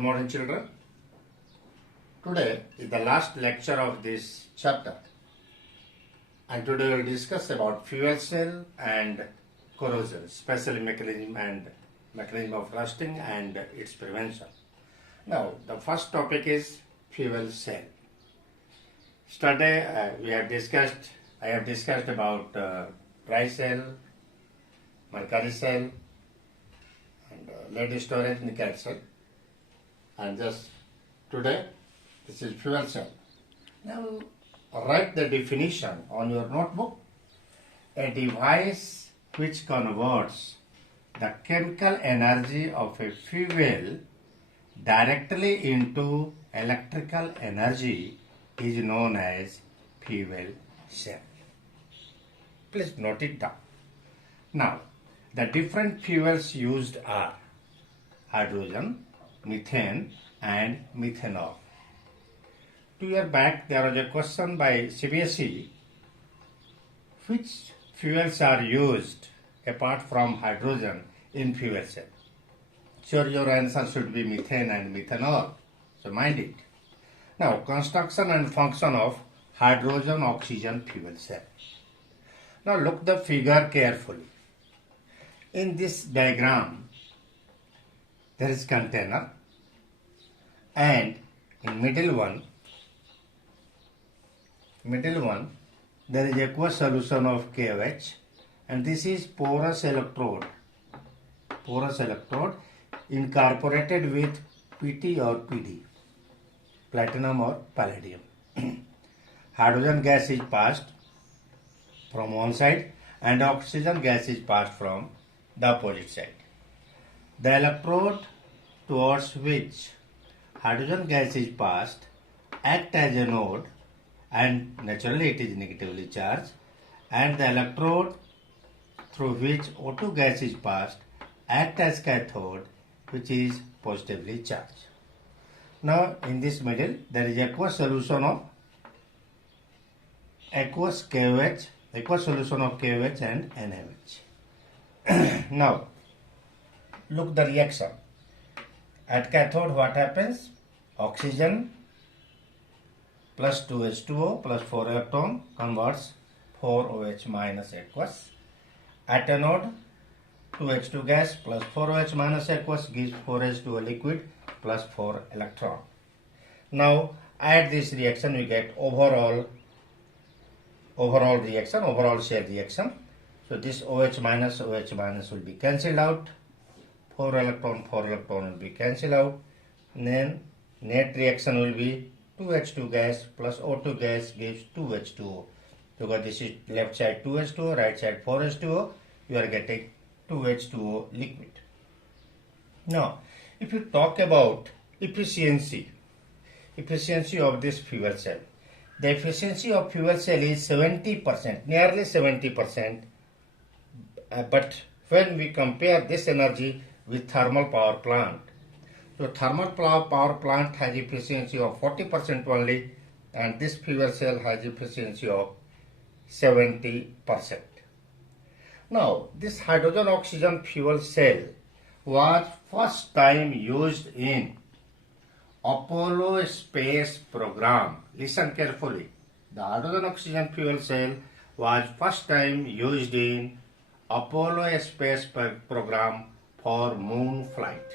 morning, children. Today is the last lecture of this chapter, and today we will discuss about fuel cell and corrosion, especially mechanism of rusting and its prevention. Now, the first topic is fuel cell. Today I have discussed about dry cell, mercury cell, and lead storage nickel cell, and just today this is fuel cell. Now write the definition on your notebook. A device which converts the chemical energy of a fuel directly into electrical energy is known as fuel cell. Please note it down. Now, the different fuels used are hydrogen, methane and methanol. 2 years back there was a question by CBSE, which fuels are used apart from hydrogen in fuel cell. Sure, your answer should be methane and methanol, so mind it. Now, construction and function of hydrogen oxygen fuel cell. Now look the figure carefully. In this diagram there is container, and in middle one there is aqueous solution of KOH, and this is porous electrode incorporated with PT or PD, platinum or palladium. Hydrogen gas is passed from one side and oxygen gas is passed from the opposite side. The electrode towards which hydrogen gas is passed act as a node, and naturally it is negatively charged, and the electrode through which O2 gas is passed act as cathode, which is positively charged. Now in this middle there is aqueous solution of solution of KOH and NaOH. Now look the reaction. At cathode what happens? Oxygen plus 2H2O plus 4 electron converts 4OH minus aqueous. At anode 2H2 gas plus 4OH minus aqueous gives 4H2O liquid plus 4 electron. Now add this reaction, we get overall cell reaction. So this OH minus will be cancelled out. 4 electron will be cancelled out. Then net reaction will be 2H2 gas plus O2 gas gives 2H2O. Because this is left side 2H2O, right side 4H2O, you are getting 2H2O liquid. Now, if you talk about efficiency of this fuel cell, the efficiency of fuel cell is 70%, nearly 70%. But when we compare this energy with thermal power plant, so thermal power plant has efficiency of 40% only, and this fuel cell has efficiency of 70%. Now, this hydrogen oxygen fuel cell was first time used in Apollo space program. Listen carefully. The hydrogen oxygen fuel cell was first time used in Apollo space program for moon flight.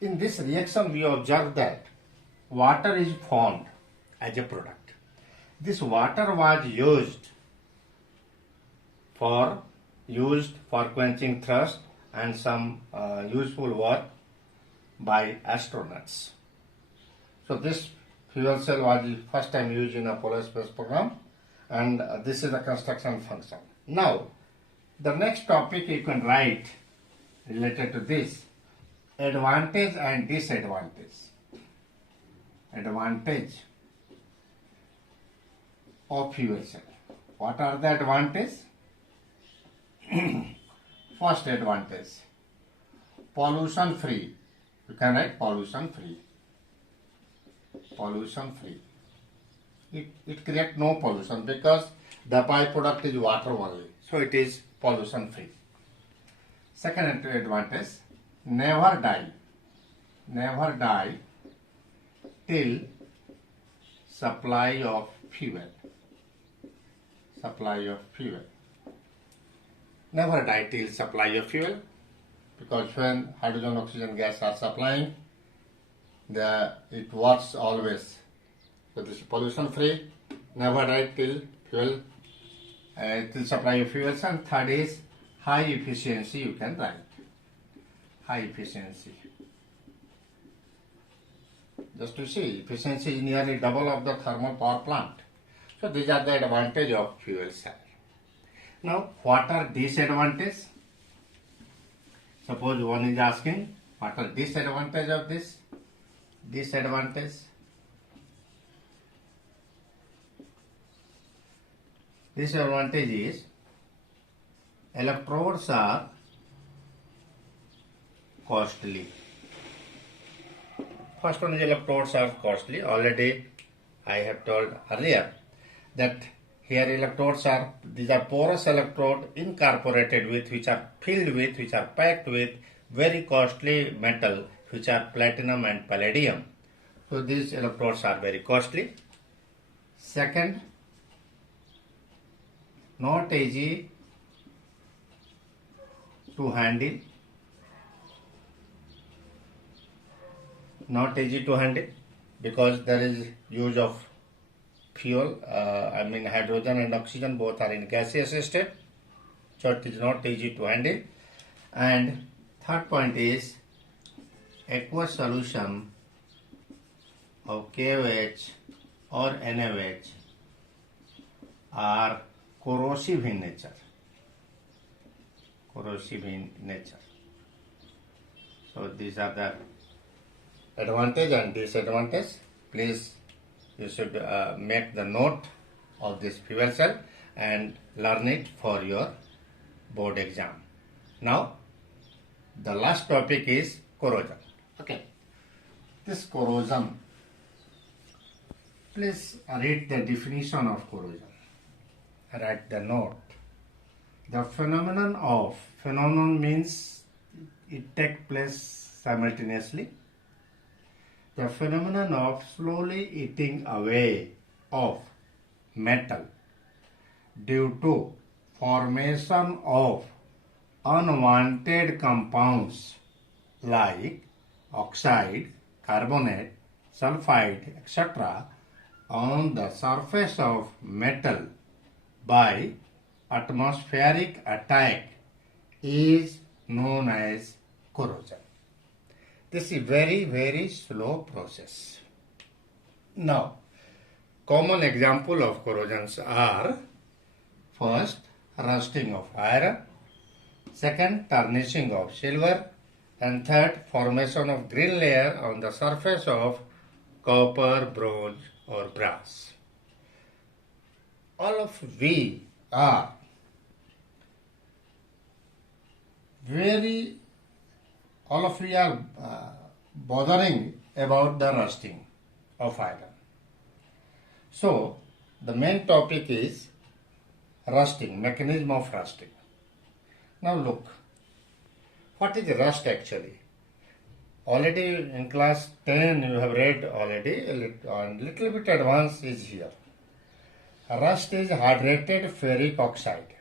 In this reaction we observe that water is formed as a product. This water was used for quenching thirst and some useful work by astronauts. So this fuel cell was first time used in Apollo space program, and this is the construction function. Now the next topic you can write related to this: advantage and disadvantage. Advantage of fuel cell. What are the advantages? First advantage, pollution free. You can write pollution free. Pollution free. It creates no pollution because the byproduct is water only. So it is pollution free. Second advantage, never die. never die till supply of fuel. Supply of fuel. Never die till supply of fuel, because when hydrogen oxygen gas are supplying, it works always. So this is pollution free. Never die till fuel, till supply of fuels. And third is high efficiency. You can write high efficiency. Just to see, efficiency is nearly double of the thermal power plant. So these are the advantage of fuel cell. Now, what are disadvantages? Suppose one is asking, what are disadvantage of this? Disadvantage. Disadvantage is electrodes are costly. First one is electrodes are costly. Already I have told earlier that here electrodes are, these are porous electrode incorporated with, which are filled with, which are packed with very costly metal, which are platinum and palladium. So these electrodes are very costly. Second, not easy to handle. Not easy to handle because there is use of fuel, hydrogen and oxygen both are in gaseous state, so it is not easy to handle. And third point is aqueous solution of KOH or NaOH are corrosive in nature. Corrosive in nature. So these are the advantage and disadvantage. Please, you should make the note of this fuel cell and learn it for your board exam. Now, the last topic is corrosion. Okay. This corrosion, please read the definition of corrosion. Write the note. The phenomenon means it takes place simultaneously. The phenomenon of slowly eating away of metal due to formation of unwanted compounds like oxide, carbonate, sulfide, etc. on the surface of metal by atmospheric attack is known as corrosion. This is very, very slow process. Now, common example of corrosions are first, rusting of iron, second, tarnishing of silver, and third, formation of green layer on the surface of copper, bronze or brass. All of we are bothering about the rusting of iron. So, the main topic is rusting, mechanism of rusting. Now look, what is rust actually? Already in class 10 you have read already, a little bit advanced is here. Rust is hydrated ferric oxide.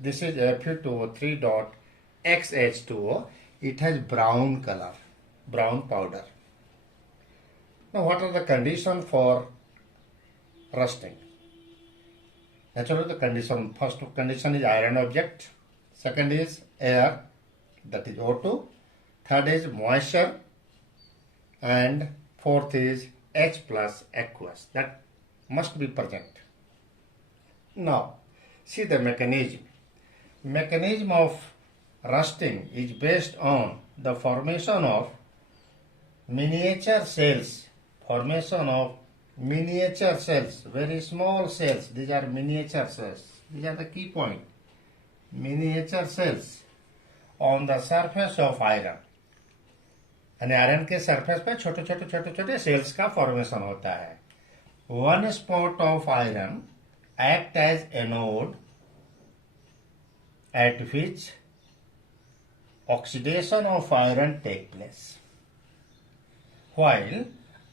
This is Fe2O3.XH2O. It has brown color, brown powder. Now what are the conditions for rusting? Naturally the condition, first condition is iron object, second is air, that is O2, third is moisture, and fourth is H plus aqueous, that must be present. Now, see the mechanism. Mechanism of rusting is based on the formation of miniature cells. Formation of miniature cells, very small cells. These are miniature cells. These are the key point. Miniature cells on the surface of iron. यानी iron के surface पे छोटे छोटे छोटे छोटे sales का formation होता है. One spot of iron act as anode at which oxidation of iron take place. while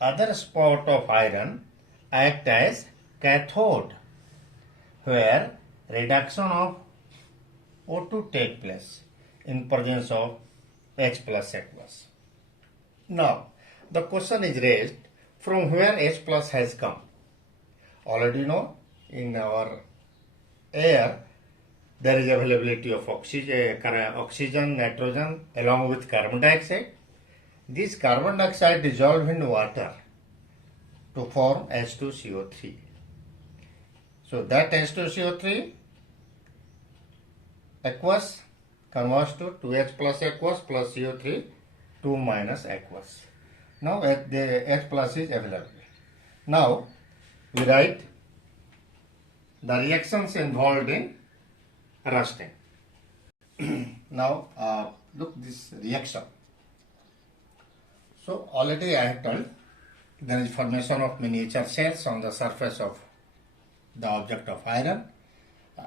other spot of iron act as cathode, where reduction of O2 take place in presence of H plus aqueous. Now, the question is raised, from where H plus has come? Already know, in our air there is availability of oxygen, nitrogen along with carbon dioxide. This carbon dioxide dissolve in water to form H2CO3. So that H2CO3 aqueous converts to 2H plus aqueous plus CO3, 2 minus aqueous. Now the H plus is available. Now we write the reactions involved in rusting. Now look this reaction. So already I have told there is formation of miniature cells on the surface of the object of iron,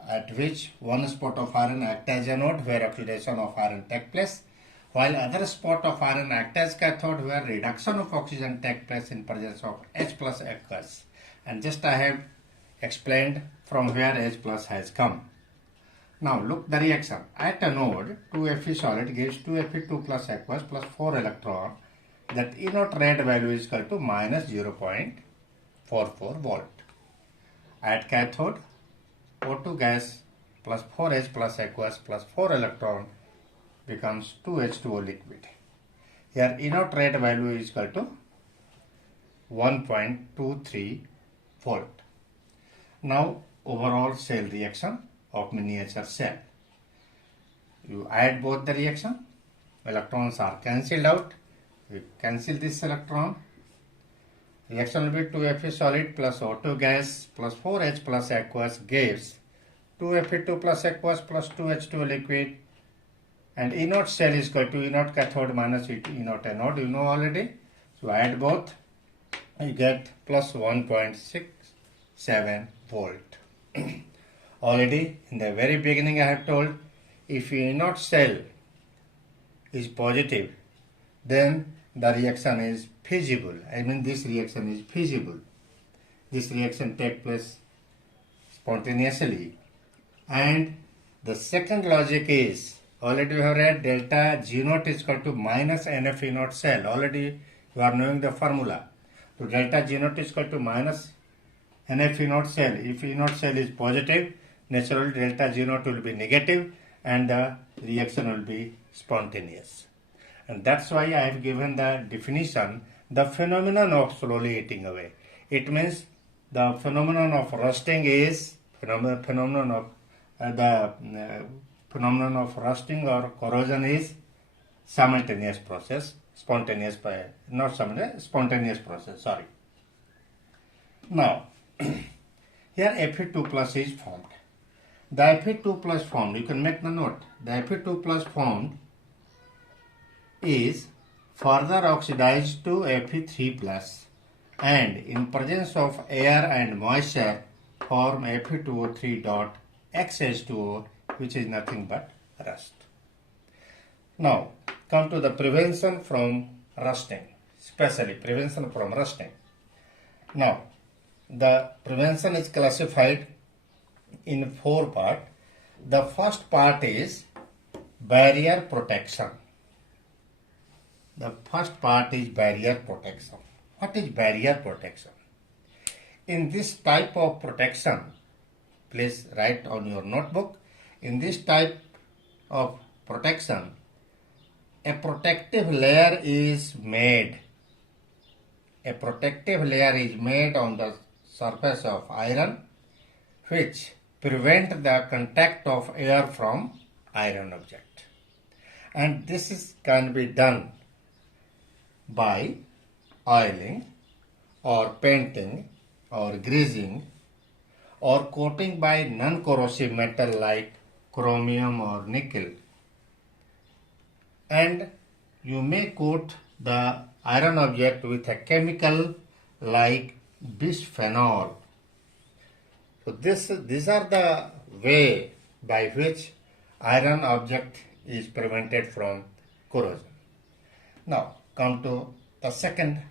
at which one spot of iron acts as anode where oxidation of iron takes place, while other spot of iron acts as cathode where reduction of oxygen takes place in presence of H plus aqueous. And just I have explained from where H plus has come. Now look the reaction. At a node, 2Fe solid gives 2Fe2 plus aqueous plus 4 electron. That E0 rate value is equal to minus 0.44 volt. At cathode, O2 gas plus 4H plus aqueous plus 4 electron becomes 2H2O liquid. Here E0 rate value is equal to 1.23 volt. Now overall cell reaction of miniature cell. You add both the reaction, electrons are cancelled out. We cancel this electron. Reaction will be 2Fe solid plus O2 gas plus 4H plus aqueous gives 2Fe2 plus aqueous plus 2H2 liquid, and E0 cell is equal to E0 cathode minus E0 anode, you know already. So add both, you get plus 1.67 volt. Already in the very beginning I have told, if E0 cell is positive, then the reaction is feasible. I mean this reaction is feasible. This reaction takes place spontaneously. And the second logic is, already we have read delta G naught is equal to minus NF E0 cell. Already you are knowing the formula. So delta G naught is equal to minus NF E0 cell. If E0 cell is positive, naturally delta G naught will be negative and the reaction will be spontaneous. And that's why I have given the definition, the phenomenon of slowly eating away. It means the phenomenon of rusting is phenomenon of rusting or corrosion is simultaneous process, spontaneous process. Sorry. Now here Fe2 plus is formed. The Fe2 plus formed, you can make the note. The Fe2 plus formed is further oxidized to Fe3 plus, and in presence of air and moisture form Fe2O3 dot XH2O, which is nothing but rust. Now come to the prevention from rusting, especially prevention from rusting. Now the prevention is classified in 4 parts. The first part is barrier protection. The first part is barrier protection. What is barrier protection? In this type of protection, please write on your notebook, in this type of protection, a protective layer is made. A protective layer is made on the surface of iron, which prevent the contact of air from iron object. And this can be done by oiling or painting or greasing or coating by non-corrosive metal like chromium or nickel. And you may coat the iron object with a chemical like bisphenol. So these are the way by which iron object is prevented from corrosion. Now come to the second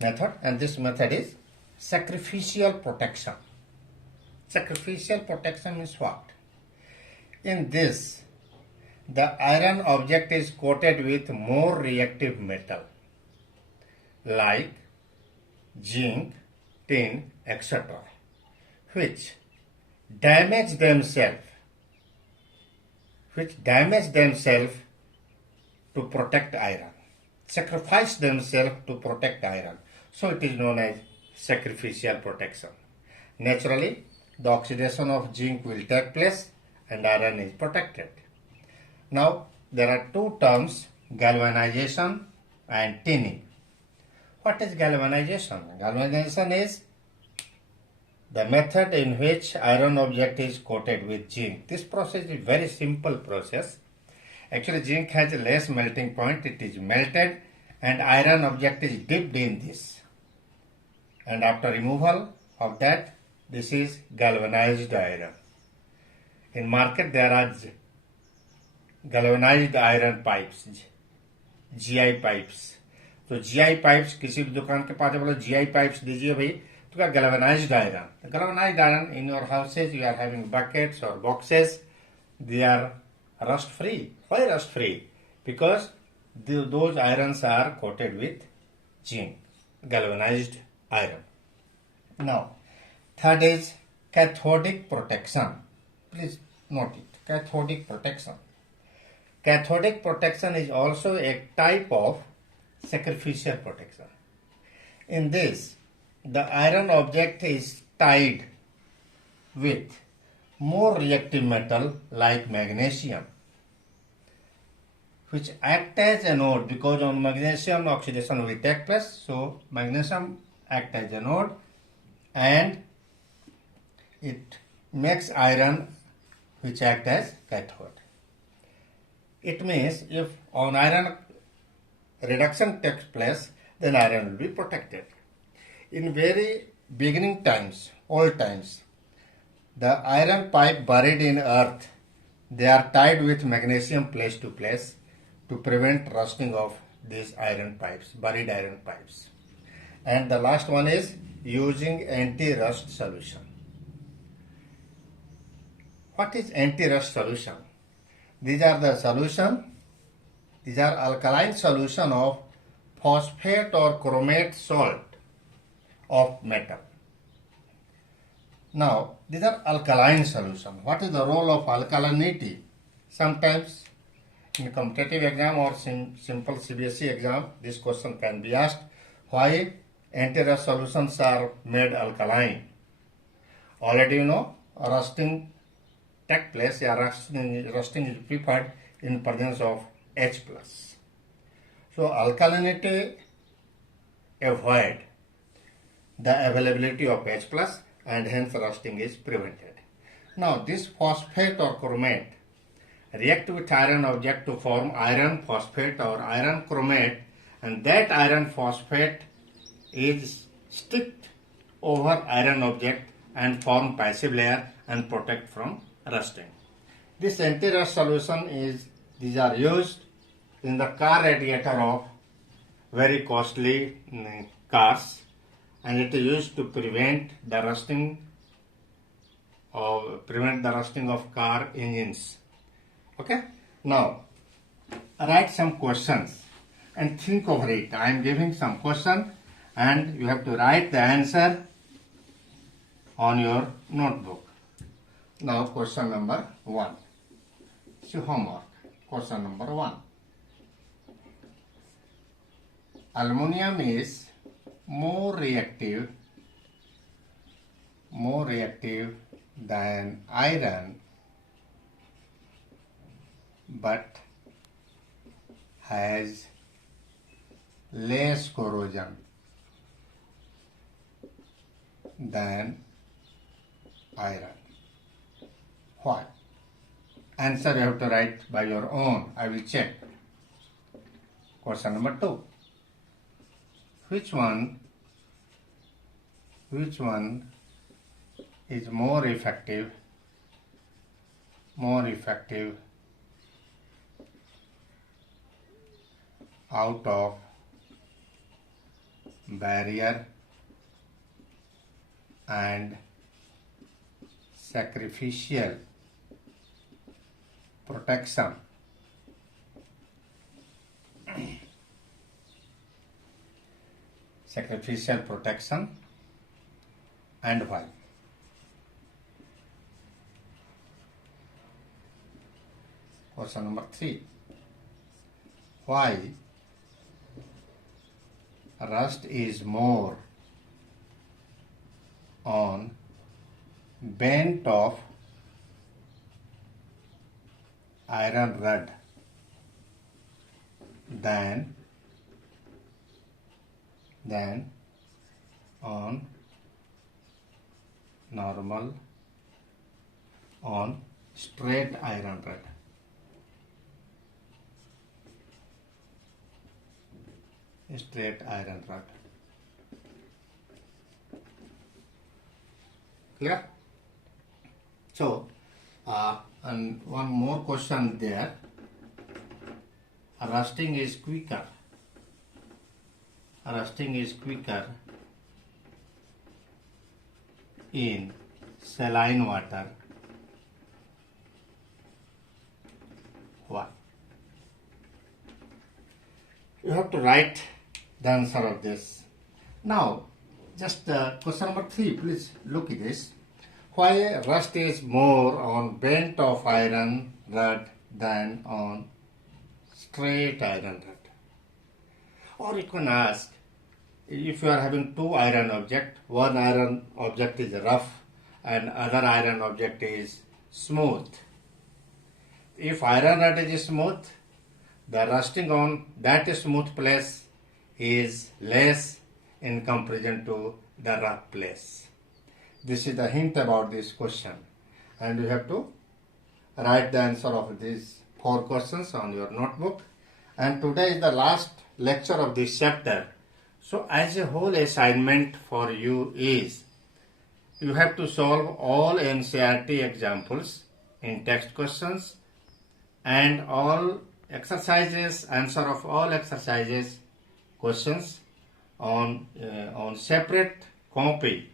method, and this method is sacrificial protection. Sacrificial protection means what? In this, the iron object is coated with more reactive metal like zinc, tin, etc., which damage themselves to protect iron, sacrifice themselves to protect iron. So it is known as sacrificial protection. Naturally, the oxidation of zinc will take place and iron is protected. Now, there are two terms, galvanization and tinning. What is galvanization? Galvanization is the method in which iron object is coated with zinc. This process is very simple process. Actually, zinc has a less melting point. It is melted and iron object is dipped in this. And after removal of that, this is galvanized iron. In market there are galvanized iron pipes, GI pipes. तो GI pipes किसी भी दुकान के पास बोलो GI pipes दीजिए भाई, तो क्या galvanized iron. The galvanized iron in your houses you are having buckets or boxes. They are rust free. Why rust free? Because those irons are coated with zinc, galvanized iron. Now, third is cathodic protection. Please note it. Cathodic protection. Cathodic protection is also a type of sacrificial protection. In this, the iron object is tied with more reactive metal like magnesium, which act as anode, because on magnesium oxidation will take place. So magnesium act as anode and it makes iron which act as cathode. It means if on iron reduction takes place, then iron will be protected. In very beginning times, old times, the iron pipe buried in earth, they are tied with magnesium place to place to prevent rusting of these iron pipes, buried iron pipes. And the last one is using anti-rust solution. What is anti-rust solution? These are alkaline solution of phosphate or chromate salt of metal. Now, these are alkaline solution. What is the role of alkalinity? Sometimes in competitive exam or simple CBSE exam, this question can be asked. Why anti-rust solutions are made alkaline? Already you know, rusting take place, rusting is preferred in presence of H+. So alkalinity avoid the availability of H+, and hence rusting is prevented. Now this phosphate or chromate react with iron object to form iron phosphate or iron chromate, and that iron phosphate is sticked over iron object and form passive layer and protect from rusting. This anti-rust solution these are used in the car radiator of very costly cars, and it is used to prevent the rusting of car engines. Okay. Now write some questions and think over it. I am giving some question and you have to write the answer on your notebook. Now question number 1. See homework. Question number 1. Aluminum is more reactive than iron, but has less corrosion than iron. Why? Answer you have to write by your own. I will check. Question number 2. Which one is more effective out of barrier and sacrificial protection. Sacrificial protection, and why? Question number 3. Why rust is more on bent of iron rod than on normal on straight iron rod? Straight iron rod. Clear? So, and one more question there. Rusting is quicker. Rusting is quicker in saline water. Why? You have to write the answer of this. Now, just question number 3, please look at this. Why rust is more on bent of iron rod than on straight iron rod? Or you can ask, if you are having two iron objects, one iron object is rough and other iron object is smooth. If iron rod is smooth, the rusting on that smooth place is less in comparison to the rough place. This is the hint about this question, and you have to write the answer of these 4 questions on your notebook. And today is the last lecture of this chapter. So as a whole assignment for you is, you have to solve all NCERT examples in text questions and all exercises, answer of all exercises questions on separate copy,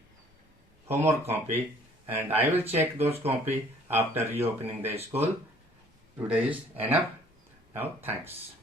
homework copy, and I will check those copy after reopening the school. Today is enough. Now, thanks.